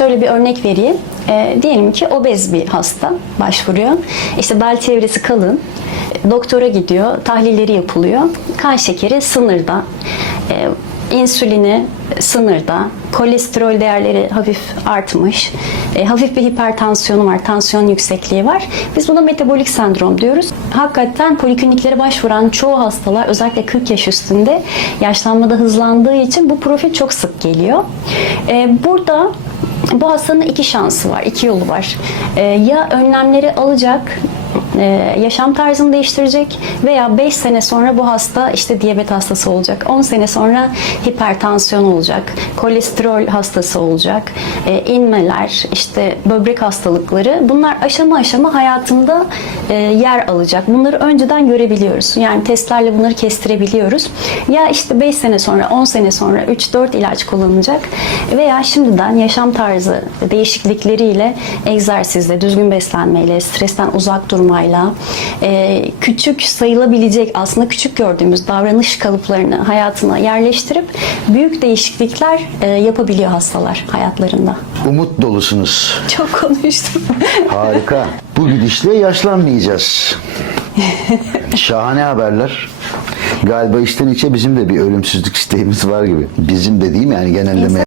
şöyle bir örnek vereyim. E, diyelim ki obez bir hasta başvuruyor. İşte bel çevresi kalın. Doktora gidiyor, tahlilleri yapılıyor. Kan şekeri sınırda. E, insülini sınırda, kolesterol değerleri hafif artmış, e, hafif bir hipertansiyonu var, tansiyon yüksekliği var. Biz buna metabolik sendrom diyoruz. Hakikaten polikliniklere başvuran çoğu hastalar özellikle 40 yaş üstünde yaşlanmada hızlandığı için bu profil çok sık geliyor. E, burada bu hastanın iki şansı var, iki yolu var. E, ya önlemleri alacak, e, yaşam tarzını değiştirecek veya 5 sene sonra bu hasta işte diyabet hastası olacak. 10 sene sonra hipertansiyon olacak. Kolesterol hastası olacak. e, inmeler, işte böbrek hastalıkları bunlar aşama aşama hayatında e, yer alacak. Bunları önceden görebiliyoruz. Yani testlerle bunları kestirebiliyoruz. Ya işte 5 sene sonra, 10 sene sonra 3-4 ilaç kullanacak veya şimdiden yaşam tarzı değişiklikleriyle egzersizle, düzgün beslenmeyle, stresten uzak durmayla, e, küçük sayılabilecek aslında küçük gördüğümüz davranış kalıplarını hayatına yerleştirip büyük değişiklikler e, yapabiliyor hastalar hayatlarında. Umut dolusunuz. Çok konuştum. Harika. Bu gidişle yaşlanmayacağız. Şahane haberler. Galiba içten içe bizim de bir ölümsüzlük isteğimiz var gibi. Bizim de değil mi yani genelleme